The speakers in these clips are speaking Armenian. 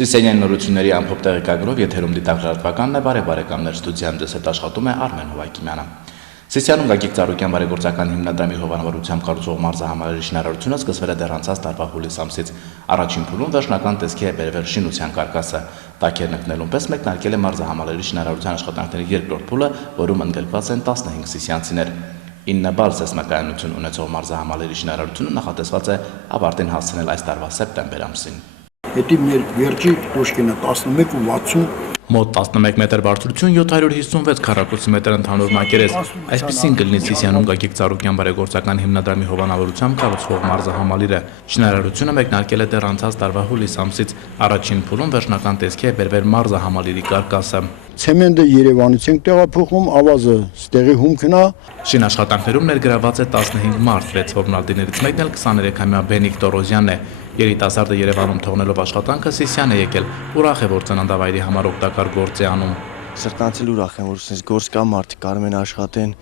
Սիսենյան նորությունների ամփոփ տեղեկագրով եթերում դիտակ ժառանգականն է, բարեկամներ, ստուդիայում դեսետ աշխատում է Արմեն Հովակիմյանը։ Սիսիանում Գագիկ Ծառուկյան բարեգործական հիմնադրամի հովանավորությամբ կառուցող մարզահամալիրի շինարարությունը սկսվել է դեռ անցած տարվա հուլիս ամսից։ Առաջին փուլում վերջնական տեսքի է բերվել շինության կարգասը։ Տակերն ընկնելուն պես մեկնարկել է մարզահամալիրի շինարարության աշխատանքների երկրորդ փուլը, որում ընդգրկված են 15 սիսիանցիներ։ 9 բալ սեզմակայունություն ունեցող մարզահամալիրի շինարարությունը նախատեսված է ավարտին հասցնել այս տարվա սեպտեմբեր ամսին։ Հետի մեր վերջի տոշկենը 11.60 Մոտ 11 մետր բարձրություն, 756 քառակուսի մետր ընդհանուր մակերես։ Այսպիսին կլինի Սիսիանում Գագիկ Ծառուկյան բարեգործական հիմնադրամի հովանավորությամբ կառուցվող մարզահամալիրը։ Շինարարությունը մեկնարկել է դեռ անցած տարվա հուլիս ամսից։ Առաջին փուլում վերջնական տեսքի է բերվել մարզահամալիրի կարգասը։ Ցեմենտը Երևանից ենք տեղափոխում, ավազը ստեղի հումքն է։ Շինաշխատանքներում ներգրաված է 15 մարդ, 6 հովնալդիներից մեկն էլ 23-ամյա Բենիկ Տորոզյանն է։ Երիտասարդը Երևանում թողնելով աշխատանքը Սիսիան է եկել, ուրախ է, որ ծննդավայրի համար օգտակար գործ է անում։ Սրտանցել ուրախ եմ, որ sense գործ կա, մարդիկ կարում են աշխատեն,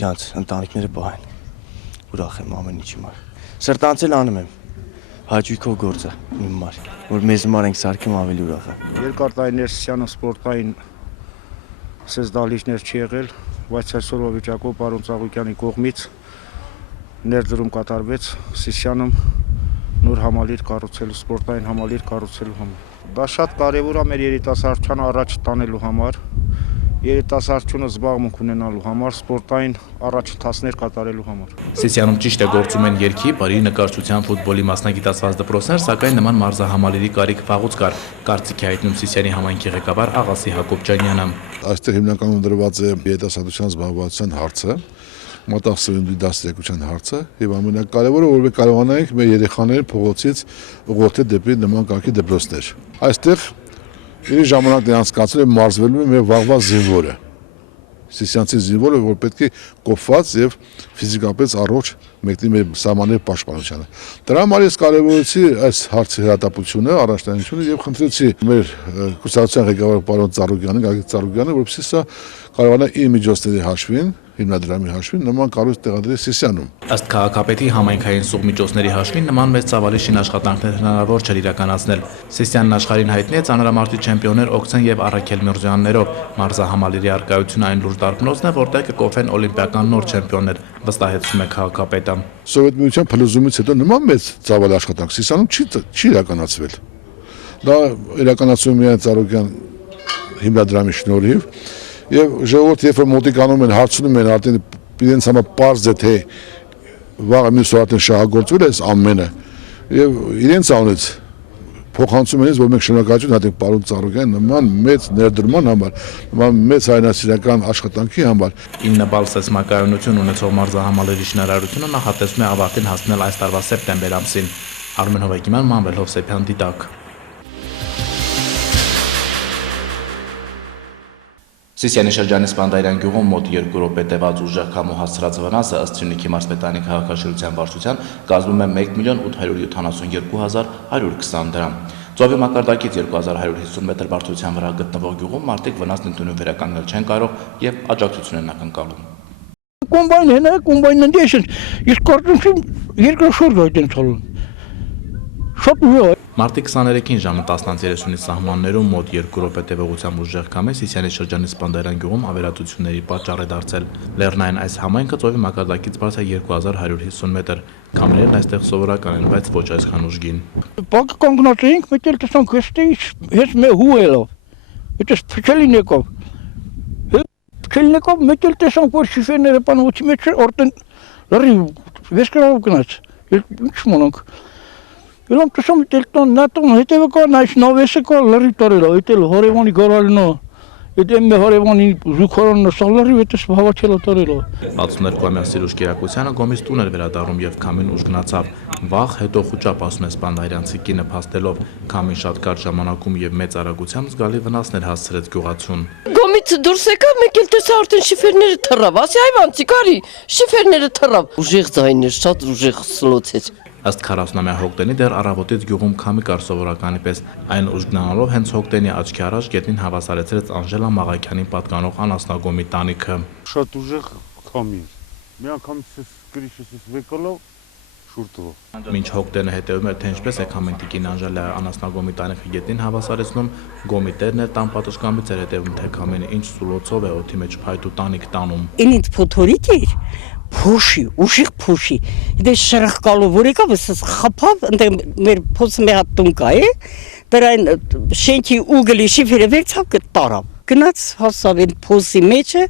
իրանց ընտանիքները պահեն։ Ուրախ եմ ամեն ինչի համար։ Սրտանցել անում եմ։ Հաճույքով գործ է իմ համար, որ մեզ համար ենք սարքում ավելի ուրախ եմ։ Երկար տարիներ Սիսիանը սպորտային սես դահլիճներ չի եղել, բայց այսօրվա վիճակով պարոն Ծառուկյանի կողմից ներդրում կատարվեց Սիսիանում նոր համալիր կառուցելու, սպորտային համալիր կառուցելու համար։ Դա շատ կարևոր է մեր երիտասարդությանը առաջ տանելու համար, երիտասարդությունը զբաղմունք ունենալու համար, սպորտային առաջընթացներ կատարելու համար։ Սիսիանում ճիշտ է գործում են երգի, բարի նկարչության, ֆուտբոլի մասնագիտացված դպրոցներ, սակայն նման մարզահամալիրի կարիք վաղուց կար, կարծիք է հայտնում Սիսիանի համայնքի ղեկավար Աղասի Հակոբյանը։ Այստեղ հիմնականում դրված է երիտասարդության զբաղվածության հարցը, մոտակցվելու դաստիարակության հարցը եւ ամենակարևորը, որ կարողանանք մեր երեխաներին փողոցից ուղղորդել դեպի նման կարգի դպրոցներ։ Այստեղ իր ժամանակն անցկացել է մարզվելու մեր վաղվա զինվորը։ Սիսիանցի զինվորը, որ պետք է կոփված եւ ֆիզիկապես առողջ մեկնի մեր սահմանների պաշտպանությանը։ Դրա համար ես կարևորեցի այս հարցի հրատապությունը, առաջնահերթությունը եւ խնդրեցի մեր կուսակցության ղեկավար պարոն Ծառուկյանին, Գագիկ Ծառուկյանը, որպեսզի սա կարողանա իր միջոցների հաշվին, հիմնադրամի հաշվին նման կառույց տեղադրել Սիսիանում։ Ըստ քաղաքապետի համայնքային սուղ միջոցների հաշվին նման մեծ ծավալի շինաշխատանքներ հնարավոր չէր իրականացնել։ Սիսիանն աշխարհին հայտնի է ծանրամարտի չեմպիոններ Օքսեն եւ Առաքել Միրզյաններով։ Մարզահամալիրի արկայությունը այն լուրջ դարբնոցն է, որտեղ կկոփեն օլիմպիական նոր չեմպիոններ, վստահեցնում է քաղաքապետը։ Սովետ միության փլուզումից հետո նման մեծ ծավալի աշխատանք Սիսիանում չի իրականացվել։ Դա իրականացվում է միայն Ծառուկյան հիմնադրամի շնորհիվ եւ ժողովուրդ երբ որ մոտիկանում են հարցնում են արդեն իրենց համար պարզ է թե վաղը մյուս օրը շահագործվել է ամենը եւ իրենց անունից փոխանցում են, որ մենք շնորհակալություն հայտնենք պարոն Ծառուկյան նման մեծ ներդրման համար, նման մեծ հայրենասիրական աշխատանքի համար։ 9 բալ սեզմակայունություն ունեցող մարզահամալիրի շինարարությունը նախատեսվում է ավարտին հասնել այս տարվա սեպտեմբեր ամսին։ Արմեն Հովակիմյան, Մանվել Հովսեփյան, դիտակ։ Սիսիանի շրջանի Սպանդայրյան գյուղում մոտ 2 րոպե տևած ուժեղ քամու հասցրած վնասը ըստ Սյունիքի մարզպետարանի քաղաքաշինության վարչության կազմում է 1,872,120 դրամ։ Ծովի մակարդակից 2150 մետր բարձրության վրա գտնվող գյուղում մարդիկ վնասն ընդունում վերականգնել չեն կարող եւ աջակցություն են ակնկալում։ Կոմբայնն դեշն իսկ կորտում երկրորդ այդեն ցոլում։ Շատ ուժեղ։ Մարտի 23-ին ժամը 10:30-ի սահմաններում մոտ 2 րոպե տևողությամբ ուժեղ քամի Սիսիանի շրջանի Սպանդայրյան գյուղում ավերածությունների պատճառ է դարձել։ Լեռնային այս համայնքը ծովի մակարդակից բարձր է 2150 մետր։ Քամիներն այստեղ սովորական են, բայց ոչ այսքան ուժգին։ Բակ կանգնած էինք, մեկ էլ տեսանք հենց մե հուելով։ Այդպես փչելինեկով։ Փչելինեկով մեկ էլ տեսանք, որ շիֆերները բանոթի մեջ օրտեն լրի վեսկրով գնաց։ Ինչ մոնանք։ Իրանք տեսամ դելտան նատոն հետևական այս նավեսը կա լրի տարել, այդել հորևանի գարալնո։ Այդ մե հորևանի զուգարանն սալարի վետս հավաքել տարել։ 62-ամյա Սիրուժ Կիրակոսյանը գոմից տուն էր վերադառնում եւ քամին ուժգնացավ։ Վաղ հետո խուճապ ասում է Սպանդայրյանցի կինը փաստելով քամին շատ կարճ ժամանակում եւ մեծ արագությամբ զգալի վնասներ հասցրեց գյուղացուն։ Գոմից դուրս եկա, մեկ էլ տեսա արդեն շիֆերները թռավ, ասի այվանցի կարի, շիֆերները թռավ։ Ուժեղ ձայներ, շատ ուժեղ սլոցեց։ Ըստ 40-ամյա Հոկտենի դեռ առավոտից գյուղում քամի կար սովորականի պես, այն ուժգնանալով հենց Հոկտենի աչքի առաջ գետնին հավասարեցրեց Անժելա Մաղաքյանին պատկանող անասնագոմի տանիքը։ Շատ ուժեղ քամի։ Մի անգամ գրիշս վեկալով Մինչ հոկտերն հետևում էր, թե ինչպես է Քամենտիկին Անժելա անասնագոմի տանիքը գետնին հավասարեցնում, գոմի տերն էր տան պատշգամբից էր հետևում, թե Քամենը ինչ սուլոցով է օդի մեջ փայտու տանիք տանում։ Ինձ փոթորիկ էր, փոշի, ուժիղ փոշի։ Դե շրխկալով որ եկավ, ասես խփավ, ընդ մեր փոսը մի հատ տուն կա է, դրան շենքի ուգլի շիֆերը վերցավ կտարավ։ Գնաց հասավ այն փոսի մեջը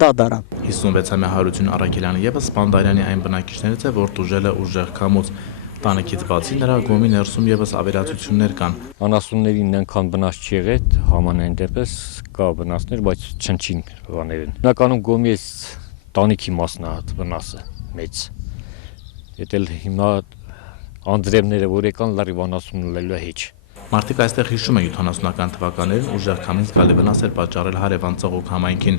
դադարավ։ 56-ամյա Հարություն Արաքելյանը եւս Սպանդարյանի այն բնակիչներից է, որ տուժել է ուժեղ քամուց։ Տանիքից բացի նրա գոմի ներսում եւս ավերածություններ կան։ Անասուններին այնքան վնաս չի եղել, համանայն դեպս կա վնասներ, բայց չնչին բաներ են։ Հիմնականում գոմի էս տանիքի մասն է վնասը մեծ։ Դա հիմա անձրևները որ եկան լրիվ անասուն լելու հեչ։ Մարդիկ այստեղ հիշում են 70-ական թվականներին ուժեղ քամին զգալի վնաս էր պատճառել հարևան Ծղոկ համայնքին։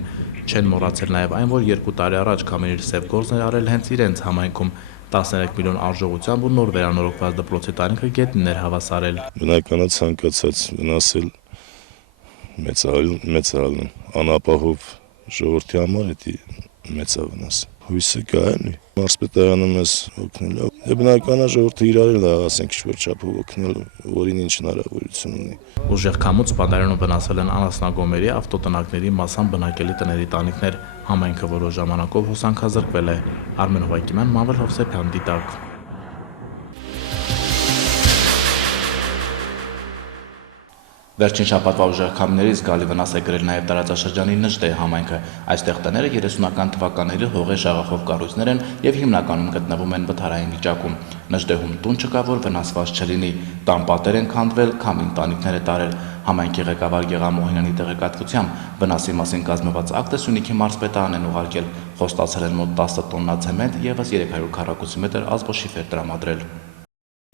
Չեն մոռացել նաև այն, որ 2 տարի առաջ քամին իր սև գործն էր արել հենց իրենց համայնքում 13 միլիոն արժողությամբ ու նոր վերանորոգված դպրոցի տանիքը գետնին էր հավասարել։ Բնականը ցանկացած վնասել մեծալն անապահով ժողովրդի համար դա մեծ է վնաս։ Հույսը կա է մարզպետարանը մեզ օգնել է։ Դե բնականը ժողովուրդը իրար էլ ասենք ինչ-որ չափով օգնել, որին ինչ հնարավորություն ունի։ Ուժեղ քամուց Սպանդարյանում վնասել են անասնագոմերի, ավտոտնակների, մասամբ բնակելի տների տանիքներ։ Համայնքը որոշ ժամանակով հոսանքազրկվել է։ Արմեն Հովակիմյան, Մանվել Հովսեփյան, Դիտակ։ Վերջին շաբաթվա ուժեղ քամիներից զգալի վնաս է կրել նաև տարածաշրջանի Նժդեհ համայնքը։ Այստեղ տները 30-ական թվականների հողե շաղախով կառույցներ են եւ հիմնականում գտնվում են վթարային վիճակում։ Նժդեհում տուն չկա, որ վնասված չլինի։ Տան պատեր են քանդվել, քամին տանիքներ է տարել։ Համայնքի ղեկավար Գեգամ Մոհինյանի տեղեկատվությամբ վնասի մասին կազմված ակտը Սյունիքի մարզպետարանն են ուղարկել։ Խոստացել են մոտ 10 տոննա ցեմենտ եւս 300 քառակուսի մետր ազբոշիֆեր տրամադրել։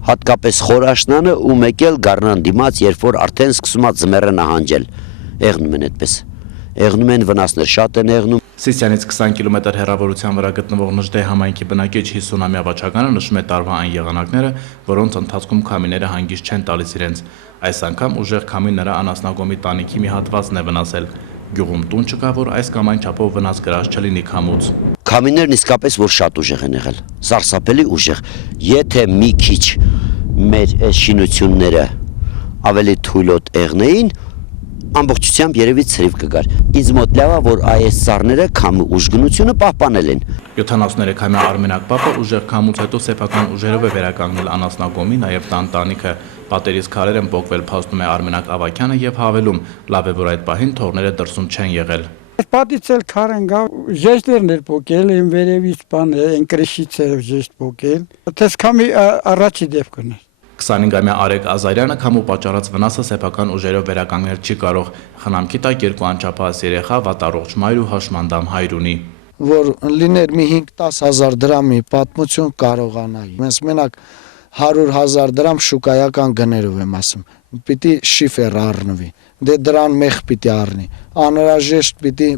Հատկապես խորաշնանը ու մեկ էլ գառնան դիմաց, երբ որ արդեն սկսում է ձմեռը նահանջել։ Եղնում են այդպես։ Եղնում են վնասներ շատ են եղնում։ Սիսյանից 20 կիլոմետր հեռավորության վրա գտնվող Նժդեհ համայնքի բնակիչ 50-ամյա Վաչականը նշում է տարվա այն եղանակները, որոնց ընթացքում քամիները հանգիստ չեն տալիս իրենց։ Այս անգամ ուժեղ քամին նրա անասնագոմի տանիքի մի հատվածն է վնասել։ Գյուղում տուն չկա, որ այս կամ այն չափով վնաս կրած չլինի քամուց։ Քամիներն իսկապես որ շատ ուժեղ են եղել։ Սարսափելի ուժեղ։ Եթե մի քիչ մեր այս շինությունները ավելի թույլոտ եղնեին, ամբողջությամբ երևի ցրիվ կգար։ Ինձ մոտ լավ է, որ այս սառները քամի ուժգնությունը պահպանել են։ 73-ամյա Արմենակ Պապը ուժեղ քամուց հետո սեփական ուժերով է վերականգնել անասնագոմին, նաև տանտանիքը։ Պատերից քարեր են պոկվել, փաստում է Արմենակ Ավակյանը եւ հավելում. լավ է, որ այդ պահին թորները դրսում չեն եղել։ Պատից էլ քարեն գա, ժեստերն էր պոկել, են վերևից բան, են կրշից էր ժեստ պոկել։ Դες քամի առաջի դեպքն է։ 25-ամյա Արեգ Ազարյանը քամու պատճառած վնասը սեփական ուժերով վերականգնել չի կարող։ Խնամքի տակ 2 անչափահաս երեխա, վատառողջ մայր ու հաշմանդամ հայր ունի։ Որ լիներ մի 5-10 հազար դրամի պատմություն կարողանայի։ Մենք մենակ 100,000 դրամ շուկայական գներով եմ ասում։ Պիտի շիֆեր առնվի։ Դե դրան մեղ պիտի առնի։ Անհրաժեշտ պիտի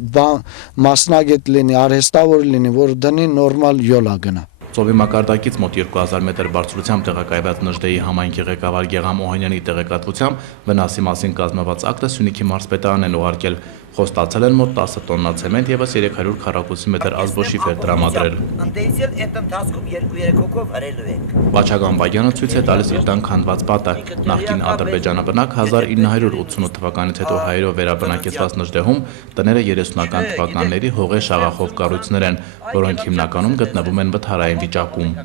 մասնագետ լինի, արհեստավոր լինի, որ դնի նորմալ յոլա գնա։ Ծովի մակարդակից մոտ 2000 մետր բարձրությամբ տեղակայված Նժդեհի համայնքի ղեկավար Գեգամ Օհանյանի տեղեկատվությամբ վնասի մասին կազմված ակտը Սյունիքի մարզպետարանն են ուղարկել։ Խոստացել են մոտ 10 տոննա ցեմենտ եւս 300 քառակուսի մետր ազբոշիֆեր տրամադրել։ Ընտեսել այդ ընթացքում 2-3 հոգով հրելու ենք։ Վաչագան Բագյանը ցույց է տալիս իր տան քանդված պատը։ Նախկին ադրբեջանաբնակ 1988 թվականից հետո հայերով վերաբնակեցված Նժդեհում տները 30-ական թվականների հողե շաղախով կառույցներ են, որոնք հիմնականում գտնվում են վթարային վիճակում։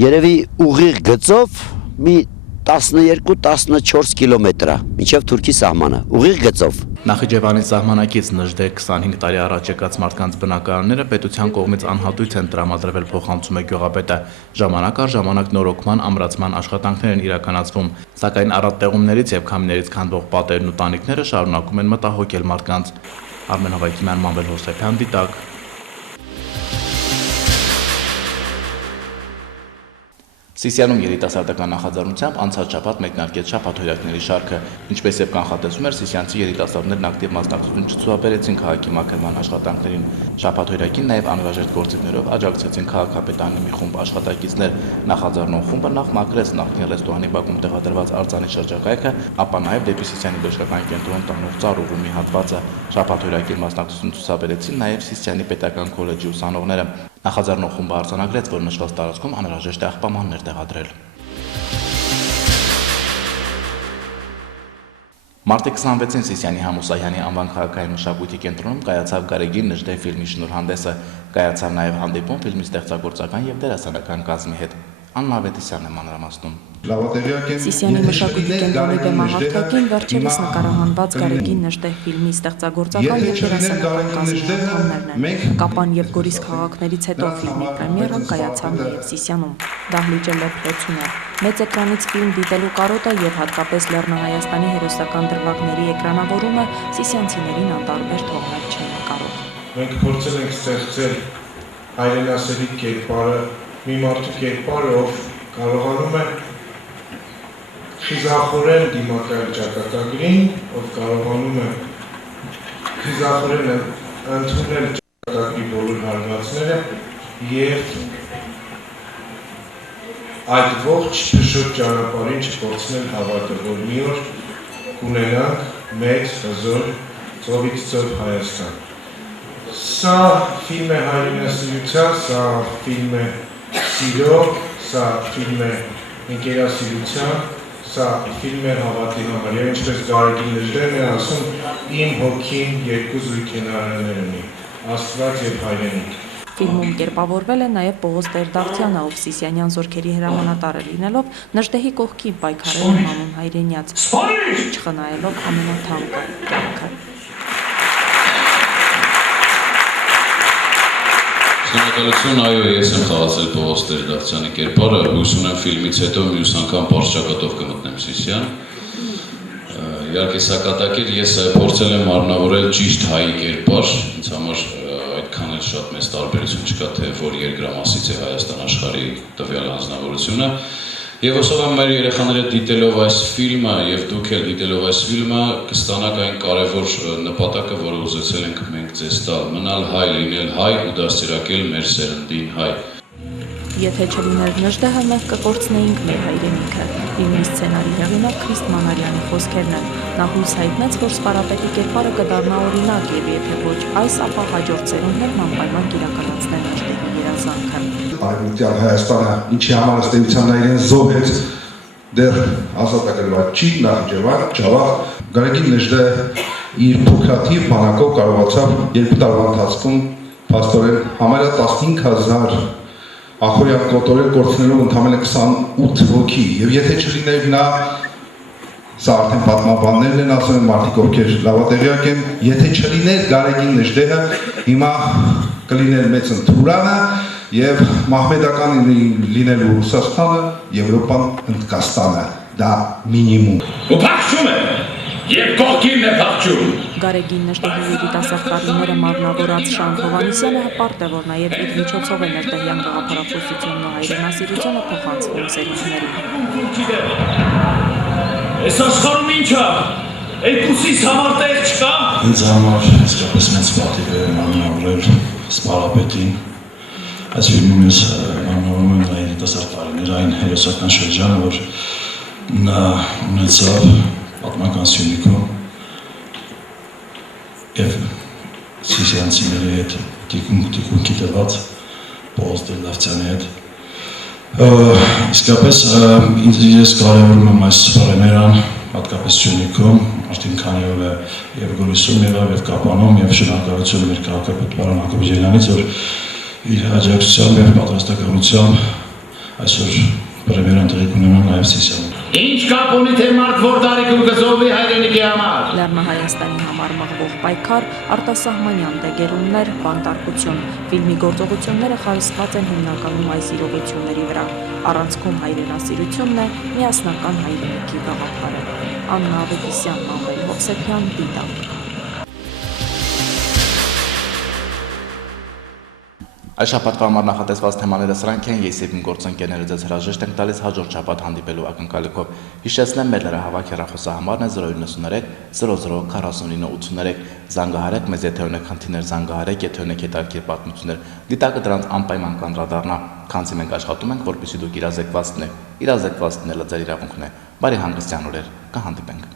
Երևի ուղիղ գծով մի 12-14 կիլոմետր է, մինչև Թուրքի սահմանը, ուղիղ գծով։ Նախիջևանի սահմանակից Նժդեհ 25 տարի առաջ եկած մարդկանց բնակարանները պետության կողմից անհատույց են տրամադրվել, փոխանցում է գյուղապետը։ Ժամանակ առ ժամանակ նորոգման, ամրացման աշխատանքներ են իրականացվում, սակայն առատ տեղումներից եւ քամիներից քանդվող պատերն ու տանիքները շարունակում են մտահոգել մարդկանց։ Արմեն Հովակիմյան, Մանվել Հովսեփյան, Դիտակ։ Սիսիանում երիտասարդական նախաձեռնությամբ անցած շաբաթ մեկնարկեց շաբաթօրյակների շարքը, ինչպես եւ կանխատեսում էր, սիսիանցի երիտասարդներն ակտիվ մասնակցություն չցուցաբերեցին քաղաքի մաքրման աշխատանքներին։ Շաբաթօրյակին նաեւ անհրաժեշտ գործիքներով աջակցեցին քաղաքապետարանի մի խումբ աշխատակիցներ։ Նախաձեռնող խումբը նախ մաքրեց նախկին ռեստորանի բակում տեղադրված արձանի շրջակայքը, ապա նաեւ դեպի Սիսիանի բժշկական կենտրոն տանող ծառուղու մի հատվածը։ Շաբաթօրյակին մասնակցություն ցուցաբերեցին նաեւ Սիսիանի պետական քոլեջի ուսանողները։ Նախաձեռնող խումբը արձանագրեց, որ նշված տարածքում անհրաժեշտ է աղբամաններ տեղադրել։ Մարտի 26-ին Սիսիանի Համուսայանի անվան քաղաքային մշակույթի կենտրոնում կայացավ Գարեգին Նժդեհ ֆիլմի շնորհանդեսը, կայացավ նաև հանդիպում ֆիլմի ստեղծագործական եւ դերասանական կազմի հետ։ Աննա Ավետիսյանն է մանրամասնում։ Սիսիանի մշակույթի կենտրոնի բեմահարթակին վերջերս նկարահանված Գարեգին Նժդեհ ֆիլմի ստեղծագործական եւ դերասանական կազմի անդամներն են։ Կապան եւ Գորիս քաղաքներից հետո ֆիլմի պրեմիերան կայացավ նաեւ Սիսիանում։ Դահլիճը լեփլեցուն է։ Մեծ էկրանից ֆիլմ դիտելու կարոտը եւ հատկապես Լեռնահայաստանի հերոսական դրվագների էկրանավորումը սիսիանցիներին անտարբեր թողնել չեն կարող։ Մենք փորձել ենք ստեղծել հայրենասերի կերպարը, մի մարդու կերպարը, ով կարողանում է խիզախորեն դիմակայել ճակատագրին, ով կարողանում է խիզախորեն ընդունել ճակատագրի բոլոր հարվածները եւ այդ ողջ փշոտ ճանապարհին չփորձնել հավատալ, որ մի օր կունենանք մեծ հզոր ծովից ծով Հայաստան։ Սա ֆիլմ է հայրենասիրության, սա ֆիլմ է սիրո, սա ֆիլմ է ընկերասիրության, սա ֆիլմ է հավատի համար։ Եվ ինչպես Գարեգին Նժդեհն է ասում, իմ հոգին երկու զույգենարներ ունի, Աստված եւ հայրենիք։ Ֆիլմում կերպավորվել է նաև Պողոս Տեր-Դավթյանը, ով Սիսիանյան զորքերի հրամանատարը լինելով, Նժդեհի կողքին պայքարել է մամուն հայրենյաց, չխնայելով ամենաթանկը կյանքը։ Շնորհակալություն, այո, ես եմ խաղացել Պողոս Տեր-Դավթյանի կերպարը, հույս ունեմ ֆիլմից հետո մյուս անգամ պարզ ճակատով կմտնեմ Սիսիան։ Իհարկե սա կատակ էր, ես փորձել եմ մարմնավորել ճիշտ հայի կերպար, ինձ համար այդքան էլ շատ մեծ տարբերություն չկա, թե որ երկրամասից է Հայաստան աշխարհի տվյալ անձնավորությունը։ Եվ ոսով եմ մեր երեխաները դիտելով այս ֆիլմը եւ դուք էլ դիտելով այս ֆիլմը կստանաք այն կարևոր նպատակը, որը ուզեցել ենք մենք ձեզ տալ, մնալ հայ, լինել հայ ու դաստիարակել մեր սերնդին հայ։ Եթե չլիներ Նժդեհը, մենք կկորցնեինք մեր հայրենիքը։ Ֆիլմի սցենարի հեղինակ Քրիստ Մանարյանի խոսքերն են։ Նա հույս հայտնեց, որ Սպարապետի կերպարը կդառնա օրինակ եւ եթե ոչ այս, ապա հաջորդ սերունդներն անպայման կիրականացնեն Նժդեհի երազանքը։ Արևմտյան Հայաստանը ինչի համար ըստ էության իրեն զոհեց, դեռ ազատագրված չի, նախ Ջավախ Գարեգին Նժդեհը իր փոքրաթիվ բանակով կարողացավ 2 տարվա ընթացքում փաստորեն համարյա 15000 ախորյան կոտորել կորցնելով ընդամենը 28 հոգի եւ եթե չլիներ նա, սա արդեն պատմաբաններն են ասում են մարդիկ ովքեր լավատեղյակ են, եթե չլիներ Գարեգին Նժդեհը, հիմա կլիներ մեծ Թուրանը եւ մահմեդական լինելու Ռուսաստանը, Եվրոպան, Հնդկաստանը, դա մինիմում։ Ու փախչում է, եւ կողքին է փախչում։ Գարեգին Նժդեհի երիտասարդ տարիները մարմնավորած Շանթ Հովհաննիսյանը հպարտ է, որ նաև իր միջոցով է Նժդեհյան գաղափարախոսությունն ու հայրենասիրությունը փոխանցվում սերունդներին։ Այս աշխարհում ինչ է։ Այդպիսից համար տեղ չկա։ Ինձ համար իսկապես մեծ պատիվ է մարմնավորել Սպարապետին։ Այս ֆիլմում ես մարմնավորում եմ նրա երիտասարդ տարիները, այն հերոսական շրջանը, որ նա ունեցավ պատմական Սյունիքում եւ սիսիանցիների հետ տիկունքի տված Պողոս Տեր-Դավթյանի հետ։ Իսկապես ես կարևորում եմ այս պրեմիերան հատկապես Սյունիքում, արդեն քանի օր է եւ Գորիսում եղավ եւ Կապանում եւ շնորհակալություն մեր քաղաքապետ պարոն Հակոբ Ջելյանից, որ իր աջակցությամբ եւ պատրաստակամությամբ այսօր պրեմիերան տեղի կունենա նաեւ Սիսիանում։ Ինչ կապ ունի թե մարդ որ տարիքում կզոհվի հայրենիքի համար։ Լեռնահայաստանի համար մղվող պայքար, արտասահմանյան դեգերումներ, բանտարկություն։ Ֆիլմի գործողությունները խարսխված են հիմնականում այս իրողությունների վրա։ Առանցքում հայրենասիրությունն է, միասնական հայրենիքի գաղափարը։ Աննա Ավետիսյան, Ամբել Հովսեփյան, Դիտակ։ Այս շաբաթվա համար նախատեսված թեմաները սրանք են, ես եւ իմ գործընկերները ձեզ հրաժեշտ ենք տալիս հաջորդ շաբաթ հանդիպելու ակնկալիքով։ Հիշեցնեմ մեր լրահավաք հեռախոսահամարն է 093 00 49 83, զանգահարեք մեզ, եթե ունեք խնդիրներ, զանգահարեք, եթե ունեք հետաքրքիր պատմություններ, դիտակը դրանց անպայման կանդրադառնա, քանզի մենք աշխատում ենք, որպեսզի դուք իրազեկված լինեք, իրազեկված լինելը ձեր իրավունքն է։ Բարի հանգստյան օրեր, կհանդիպենք։